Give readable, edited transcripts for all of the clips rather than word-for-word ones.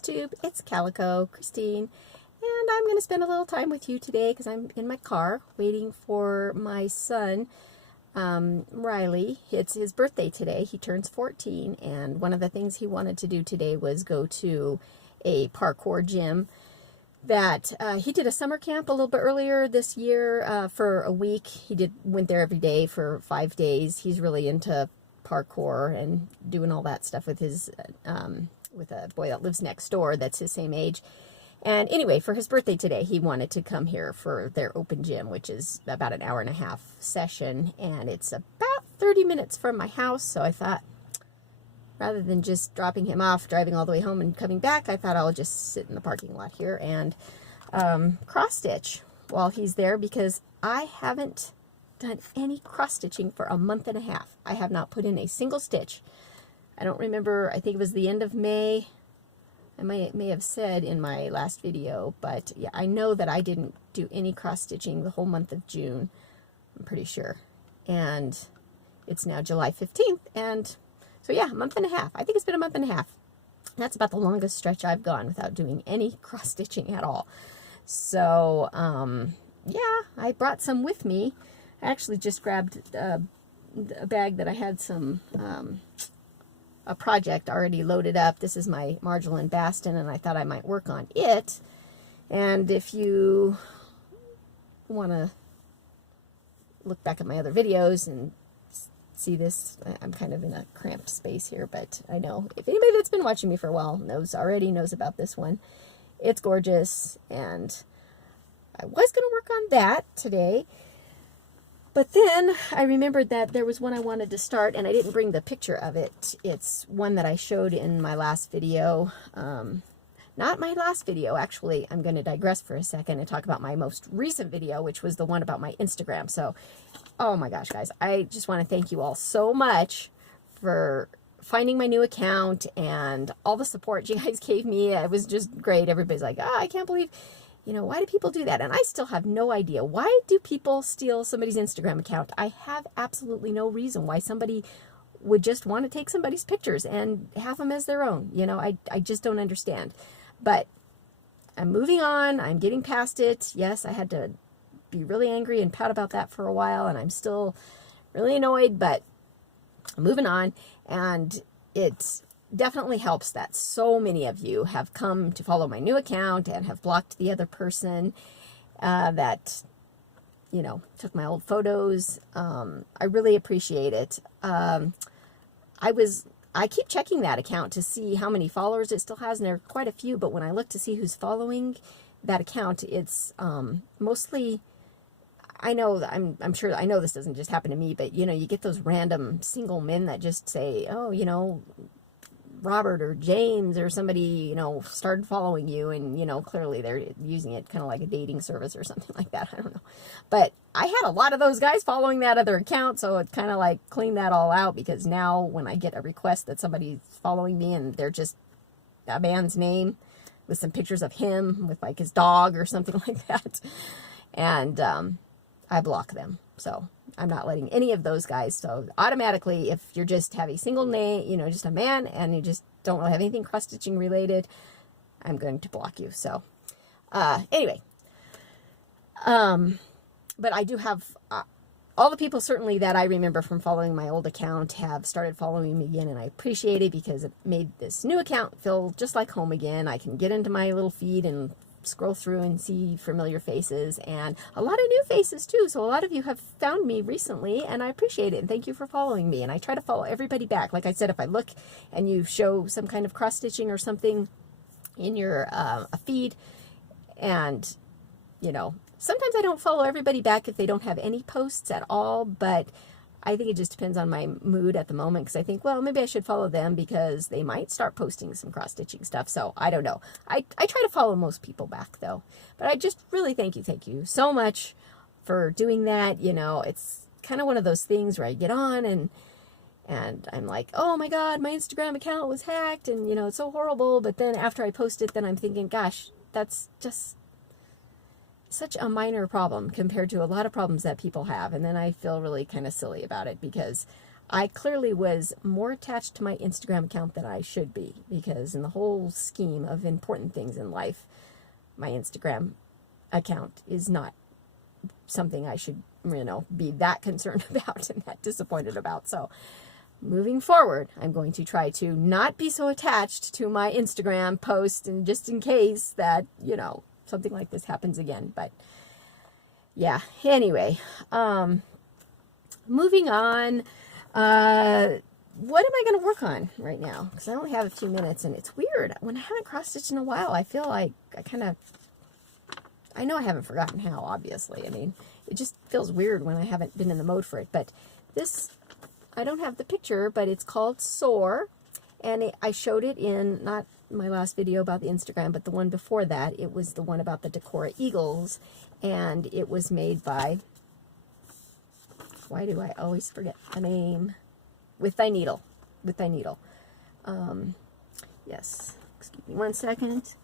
FlossTube. It's Calico, Christine, and I'm going to spend a little time with you today because I'm in my car waiting for my son, Riley. It's his birthday today. He turns 14, and one of the things he wanted to do today was go to a parkour gym that he did a summer camp a little bit earlier this year for a week. He went there every day for 5 days. He's really into parkour and doing all that stuff with his with a boy that lives next door that's his same age. And anyway, for his birthday today, he wanted to come here for their open gym, which is about an 1.5 hour session, and it's about 30 minutes from my house. So I thought, rather than just dropping him off, driving all the way home and coming back, I thought I'll just sit in the parking lot here and cross stitch while he's there, because I haven't done any cross stitching for a 1.5 months. I have not put in a single stitch. I don't remember, I think it was the end of May. I may have said in my last video, but yeah, I know that I didn't do any cross stitching the whole month of June. I'm pretty sure. And it's now July 15th, and so yeah, 1.5 months. I think it's been a 1.5 months. That's about the longest stretch I've gone without doing any cross stitching at all. So yeah, I brought some with me. I actually just grabbed a bag that I had some a project already loaded up. This is my Marjolaine Baston, and I thought I might work on it. And if you want to look back at my other videos and see this, I'm kind of in a cramped space here, but I know if anybody that's been watching me for a while already knows about this one. It's gorgeous, and I was going to work on that today. But then I remembered that there was one I wanted to start, and I didn't bring the picture of it. It's one that I showed in my last video. Not my last video, actually. I'm going to digress for a second and talk about my most recent video, which was the one about my Instagram. So, oh my gosh, guys, I just want to thank you all so much for finding my new account and all the support you guys gave me. It was just great. Everybody's like, oh, I can't believe... You know, why do people do that? And I still have no idea. Why do people steal somebody's Instagram account? I have absolutely no reason why somebody would just want to take somebody's pictures and have them as their own. You know, I just don't understand. But I'm moving on. I'm getting past it. Yes, I had to be really angry and pout about that for a while, and I'm still really annoyed, but I'm moving on. And it's definitely helps that so many of you have come to follow my new account and have blocked the other person that, you know, took my old photos. I really appreciate it. I keep checking that account to see how many followers it still has, and there are quite a few, but when I look to see who's following that account, it's mostly... I know, I'm sure, I know this doesn't just happen to me, but, you know, you get those random single men that just say, oh, you know, Robert or James or somebody, you know, started following you, and, you know, clearly they're using it kind of like a dating service or something like that. I don't know. But I had a lot of those guys following that other account, so it kind of like cleaned that all out, because now when I get a request that somebody's following me and they're just a man's name with some pictures of him with like his dog or something like that, and I block them. So I'm not letting any of those guys. So automatically, if you're just have a single name, you know, just a man, and you just don't really have anything cross-stitching related, I'm going to block you. So anyway, but I do have all the people certainly that I remember from following my old account have started following me again, and I appreciate it because it made this new account feel just like home again. I can get into my little feed and scroll through and see familiar faces, and a lot of new faces too. So a lot of you have found me recently, and I appreciate it, and thank you for following me. And I try to follow everybody back. Like I said, if I look and you show some kind of cross stitching or something in your a feed, and you know, sometimes I don't follow everybody back if they don't have any posts at all, but I think it just depends on my mood at the moment, because I think, well, maybe I should follow them because they might start posting some cross-stitching stuff. So I don't know. I try to follow most people back, though. But I just really thank you so much for doing that. You know, it's kind of one of those things where I get on and I'm like, oh my God, my Instagram account was hacked, and, you know, it's so horrible. But then after I post it, then I'm thinking, gosh, that's just such a minor problem compared to a lot of problems that people have. And then I feel really kind of silly about it, because I clearly was more attached to my Instagram account than I should be, because in the whole scheme of important things in life, my Instagram account is not something I should, you know, be that concerned about and that disappointed about. So moving forward, I'm going to try to not be so attached to my Instagram post, and just in case that, you know, something like this happens again. But yeah, anyway, moving on. What am I going to work on right now? Because I only have a few minutes, and it's weird. When I haven't cross-stitched in a while, I feel like I know I haven't forgotten how, obviously. I mean, it just feels weird when I haven't been in the mode for it. But this, I don't have the picture, but it's called SOAR, and I showed it in, not my last video about the Instagram, but the one before that. It was the one about the Decora Eagles, and it was made by, why do I always forget the name? With Thy Needle. With Thy Needle. Yes. Excuse me 1 second.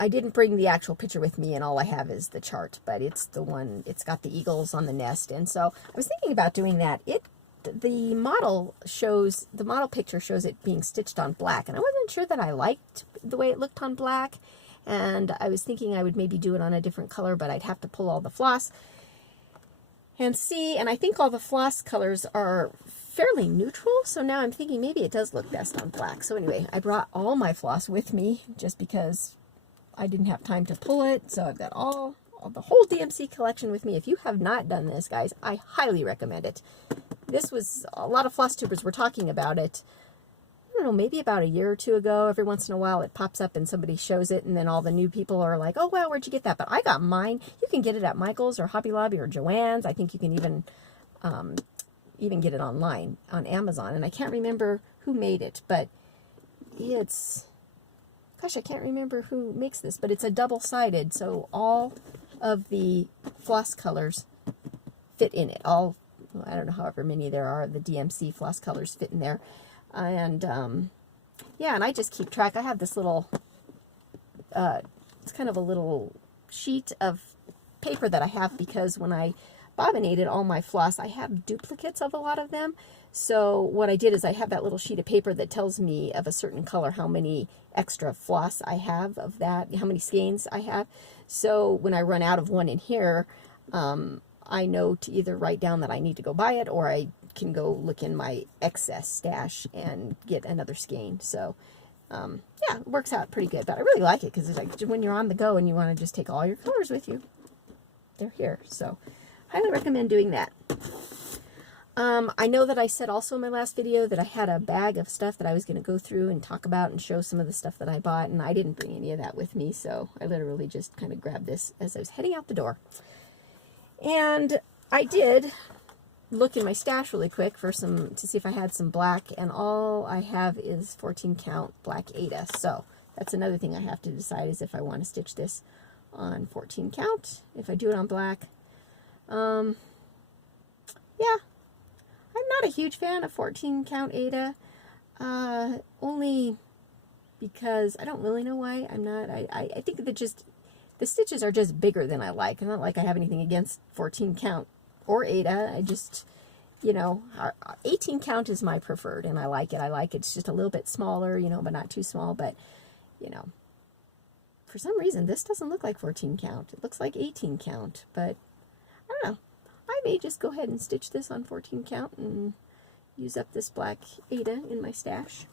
I didn't bring the actual picture with me, and all I have is the chart, but it's the one, it's got the eagles on the nest, and so I was thinking about doing that. The model picture shows it being stitched on black, and I wasn't sure that I liked the way it looked on black, and I was thinking I would maybe do it on a different color, but I'd have to pull all the floss and see, and I think all the floss colors are fairly neutral, so now I'm thinking maybe it does look best on black. So anyway, I brought all my floss with me just because I didn't have time to pull it, so I've got the whole DMC collection with me. If you have not done this, guys, I highly recommend it. This was, a lot of FlossTubers were talking about it, I don't know, maybe about a year or two ago. Every once in a while it pops up and somebody shows it, and then all the new people are like, oh, wow, where'd you get that? But I got mine. You can get it at Michael's or Hobby Lobby or Joann's. I think you can even get it online on Amazon. And I can't remember who made it, but it's, gosh, I can't remember who makes this, but it's a double-sided, so all of the floss colors fit in it. All, I don't know, however many there are, the DMC floss colors fit in there. And yeah, and I just keep track. I have this little, it's kind of a little sheet of paper that I have, because when I bobbinated all my floss, I have duplicates of a lot of them. So what I did is I have that little sheet of paper that tells me of a certain color how many extra floss I have of that, how many skeins I have. So when I run out of one in here, I know to either write down that I need to go buy it, or I can go look in my excess stash and get another skein. So yeah, it works out pretty good. But I really like it, because it's like when you're on the go and you want to just take all your colors with you, they're here. So highly recommend doing that. I know that I said also in my last video that I had a bag of stuff that I was going to go through and talk about and show some of the stuff that I bought, and I didn't bring any of that with me, so I literally just kind of grabbed this as I was heading out the door. And I did look in my stash really quick for to see if I had some black, and all I have is 14 count black Ada. So that's another thing I have to decide, is if I want to stitch this on 14 count, if I do it on black. Yeah, I'm not a huge fan of 14 count Ada, only because I don't really know why I'm not. I think that just the stitches are just bigger than I like. It's not like I have anything against 14 count or Ada. I just, you know, 18 count is my preferred, and I like it. It's just a little bit smaller, you know, but not too small. But, you know, for some reason, this doesn't look like 14 count. It looks like 18 count, but I don't know. I may just go ahead and stitch this on 14 count and use up this black Ada in my stash.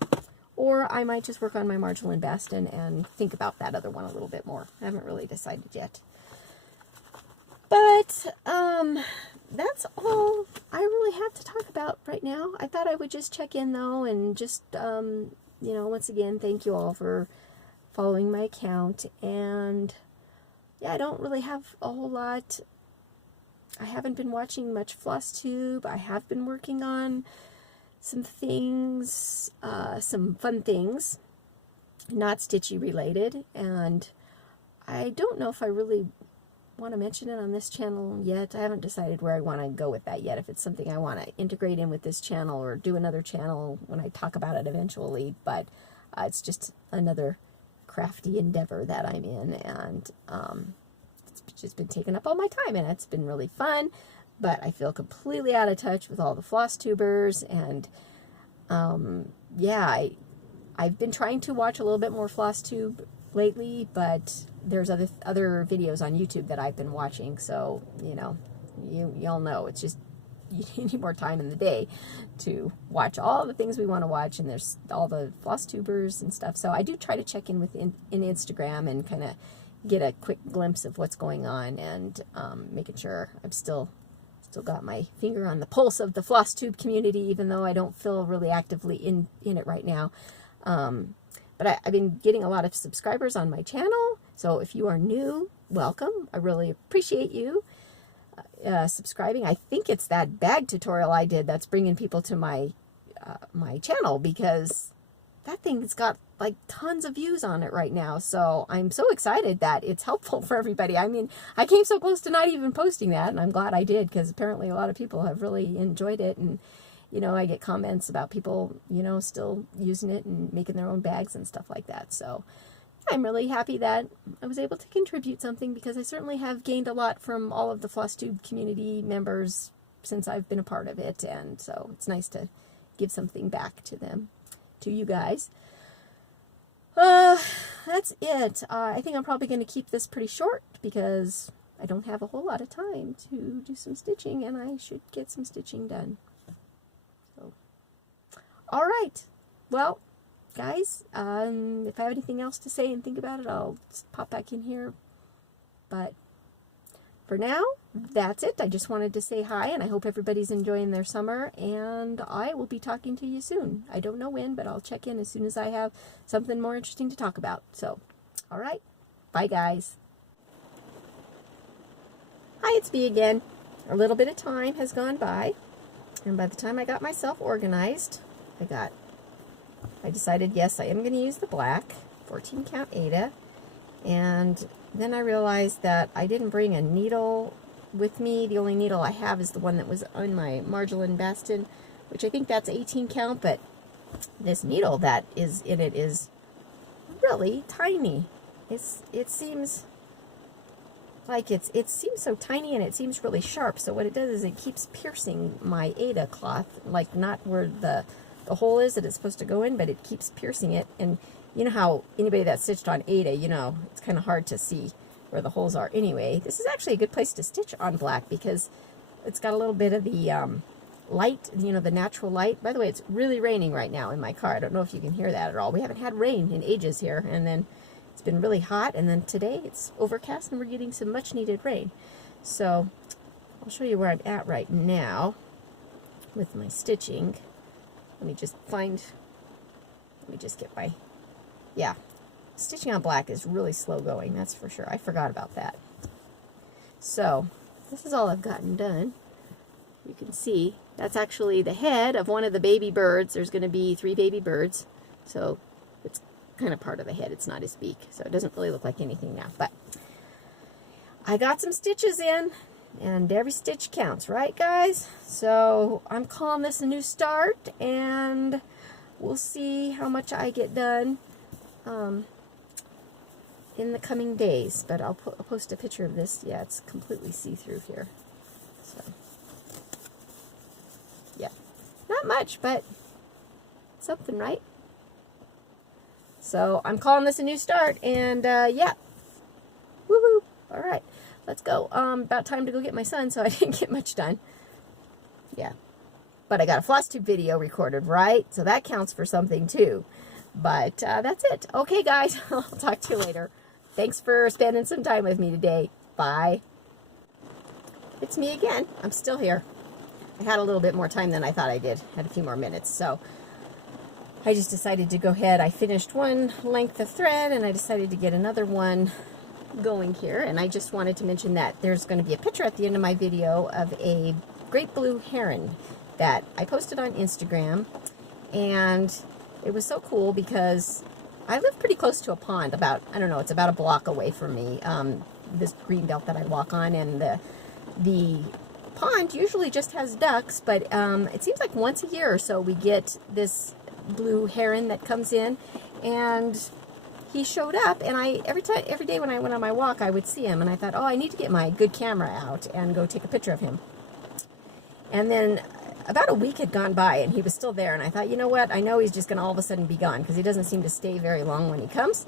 Or I might just work on my Marjolaine Baston and think about that other one a little bit more. I haven't really decided yet. But that's all I really have to talk about right now. I thought I would just check in, though, and just, you know, once again, thank you all for following my account. And yeah, I don't really have a whole lot. I haven't been watching much FlossTube. I have been working on some things, some fun things, not stitchy related, and I don't know if I really want to mention it on this channel yet. I haven't decided where I want to go with that yet, if it's something I want to integrate in with this channel or do another channel when I talk about it eventually, but it's just another crafty endeavor that I'm in, and it's just been taking up all my time, and it's been really fun, but I feel completely out of touch with all the FlossTubers, and yeah, I've been trying to watch a little bit more FlossTube lately, but there's other videos on YouTube that I've been watching, so, you know, y'all know, it's just, you need more time in the day to watch all the things we want to watch, and there's all the FlossTubers and stuff, so I do try to check in with in Instagram and kind of get a quick glimpse of what's going on, and making sure I've still got my finger on the pulse of the FlossTube community, even though I don't feel really actively in it right now. But I've been getting a lot of subscribers on my channel, so if you are new, welcome. I really appreciate you subscribing. I think it's that bag tutorial I did that's bringing people to my my channel, because that thing's got like tons of views on it right now, so I'm so excited that it's helpful for everybody. I mean, I came so close to not even posting that, and I'm glad I did, because apparently a lot of people have really enjoyed it, and you know, I get comments about people, you know, still using it and making their own bags and stuff like that. So I'm really happy that I was able to contribute something, because I certainly have gained a lot from all of the FlossTube community members since I've been a part of it, and so it's nice to give something back to them, to you guys. That's it. I think I'm probably going to keep this pretty short, because I don't have a whole lot of time to do some stitching, and I should get some stitching done. So, all right. Well, guys, if I have anything else to say and think about it, I'll just pop back in here. But for now, that's it. I just wanted to say hi, and I hope everybody's enjoying their summer, and I will be talking to you soon. I don't know when, but I'll check in as soon as I have something more interesting to talk about. So, all right. Bye, guys. Hi, it's me again. A little bit of time has gone by, and by the time I got myself organized, I decided, yes, I am going to use the black 14 count Aida, and then I realized that I didn't bring a needle with me. The only needle I have is the one that was on my Marjolaine Baston, which I think that's 18 count, but this needle that is in it is really tiny. It seems like it seems so tiny, and it seems really sharp, so what it does is it keeps piercing my Aida cloth, like not where the hole is that it's supposed to go in, but it keeps piercing it. And you know how anybody that stitched on Aida, you know, it's kind of hard to see where the holes are. Anyway, this is actually a good place to stitch on black, because it's got a little bit of the light, you know, the natural light. By the way, it's really raining right now in my car. I don't know if you can hear that at all. We haven't had rain in ages here, and then it's been really hot, and then today it's overcast, and we're getting some much needed rain. So I'll show you where I'm at right now with my stitching. Let me just get my, yeah, stitching on black is really slow going, that's for sure. I forgot about that. So this is all I've gotten done. You can see that's actually the head of one of the baby birds. There's going to be 3 baby birds, so it's kind of part of the head. It's not his beak, so it doesn't really look like anything now. But I got some stitches in, and every stitch counts, right, guys? So I'm calling this a new start, and we'll see how much I get done in the coming days. But I'll post a picture of this. Yeah, it's completely see-through here. So, yeah, not much, but something, right? So I'm calling this a new start, and yeah, woohoo! All right. Let's go. About time to go get my son, so I didn't get much done. Yeah. But I got a FlossTube video recorded, right? So that counts for something, too. But that's it. Okay, guys. I'll talk to you later. Thanks for spending some time with me today. Bye. It's me again. I'm still here. I had a little bit more time than I thought I did. Had a few more minutes, so I just decided to go ahead. I finished one length of thread, and I decided to get another one going here, and I just wanted to mention that there's going to be a picture at the end of my video of a great blue heron that I posted on Instagram, and it was so cool because I live pretty close to a pond, about, I don't know, it's about a block away from me, this green belt that I walk on, and the pond usually just has ducks, but it seems like once a year or so we get this blue heron that comes in, and he showed up, and every day when I went on my walk, I would see him, and I thought, oh, I need to get my good camera out and go take a picture of him. And then about a week had gone by, and he was still there, and I thought, you know what, I know he's just going to all of a sudden be gone, because he doesn't seem to stay very long when he comes.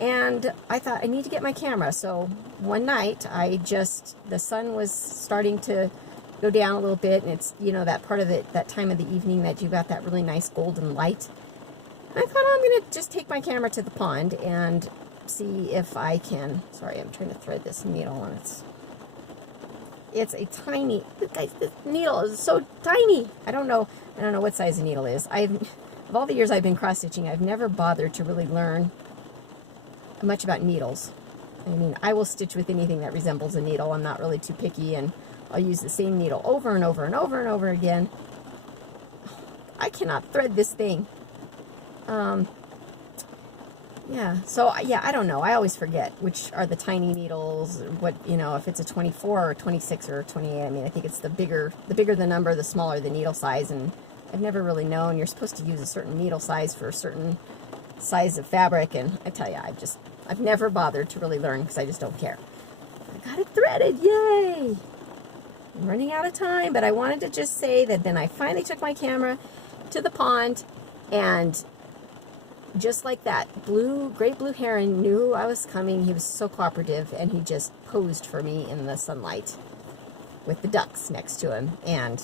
And I thought, I need to get my camera. So one night, the sun was starting to go down a little bit, and it's, you know, that part of it, that time of the evening that you got that really nice golden light. I thought, oh, I'm going to just take my camera to the pond and see if I can, sorry, I'm trying to thread this needle, and it's a tiny, guys, this needle is so tiny. I don't know what size the needle is. Of all the years I've been cross-stitching, I've never bothered to really learn much about needles. I mean, I will stitch with anything that resembles a needle. I'm not really too picky, and I'll use the same needle over and over and over and over again. I cannot thread this thing. Yeah, so yeah, I don't know. I always forget which are the tiny needles, what, you know, if it's a 24 or 26 or 28. I mean, I think it's the bigger the number, the smaller the needle size, and I've never really known. You're supposed to use a certain needle size for a certain size of fabric, and I tell you, I've never bothered to really learn because I just don't care. I got it threaded, yay! I'm running out of time, but I wanted to just say that then I finally took my camera to the pond, and just like that, great blue heron knew I was coming. He was so cooperative, and he just posed for me in the sunlight with the ducks next to him, and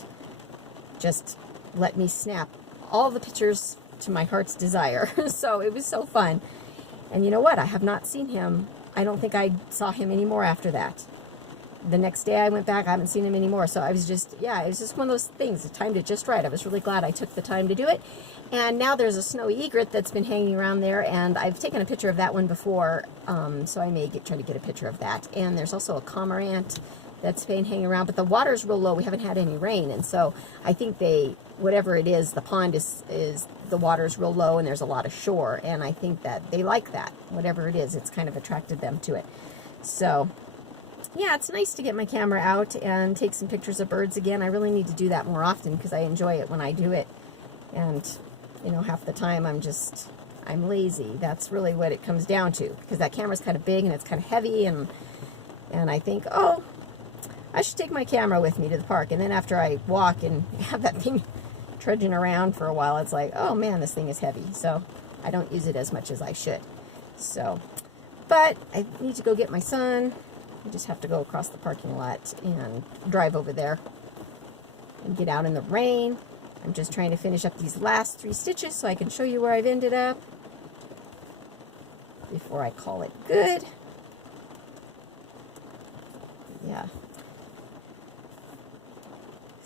just let me snap all the pictures to my heart's desire. So it was so fun. And you know what? I have not seen him. I don't think I saw him anymore after that. The next day I went back, I haven't seen him anymore. So I was just, yeah, it was just one of those things. It timed it just right. I was really glad I took the time to do it. And now there's a snowy egret that's been hanging around there, and I've taken a picture of that one before, so I may try to get a picture of that. And there's also a cormorant that's been hanging around, but the water's real low. We haven't had any rain, and so I think whatever it is, the pond is the water's real low, and there's a lot of shore, and I think that they like that. Whatever it is, it's kind of attracted them to it. So yeah, it's nice to get my camera out and take some pictures of birds again. I really need to do that more often because I enjoy it when I do it. And, you know, half the time I'm lazy. That's really what it comes down to, because that camera's kind of big and it's kind of heavy, and I think, oh, I should take my camera with me to the park. And then after I walk and have that thing trudging around for a while, it's like, oh man, this thing is heavy. So I don't use it as much as I should. So, but I need to go get my son. I just have to go across the parking lot and drive over there and get out in the rain. I'm just trying to finish up these last 3 stitches so I can show you where I've ended up before I call it good. Yeah.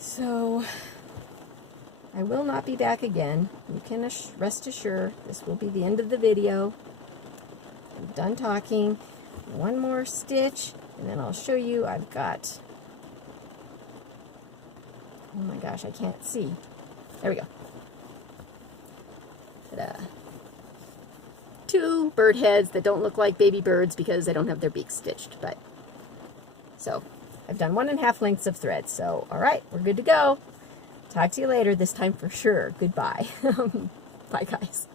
So I will not be back again. You can rest assured this will be the end of the video. I'm done talking. One more stitch, and then I'll show you. I've got, oh my gosh, I can't see. There we go. Ta-da. 2 bird heads that don't look like baby birds because they don't have their beaks stitched. But so I've done 1.5 lengths of thread. So all right, we're good to go. Talk to you later. This time for sure. Goodbye. Bye, guys.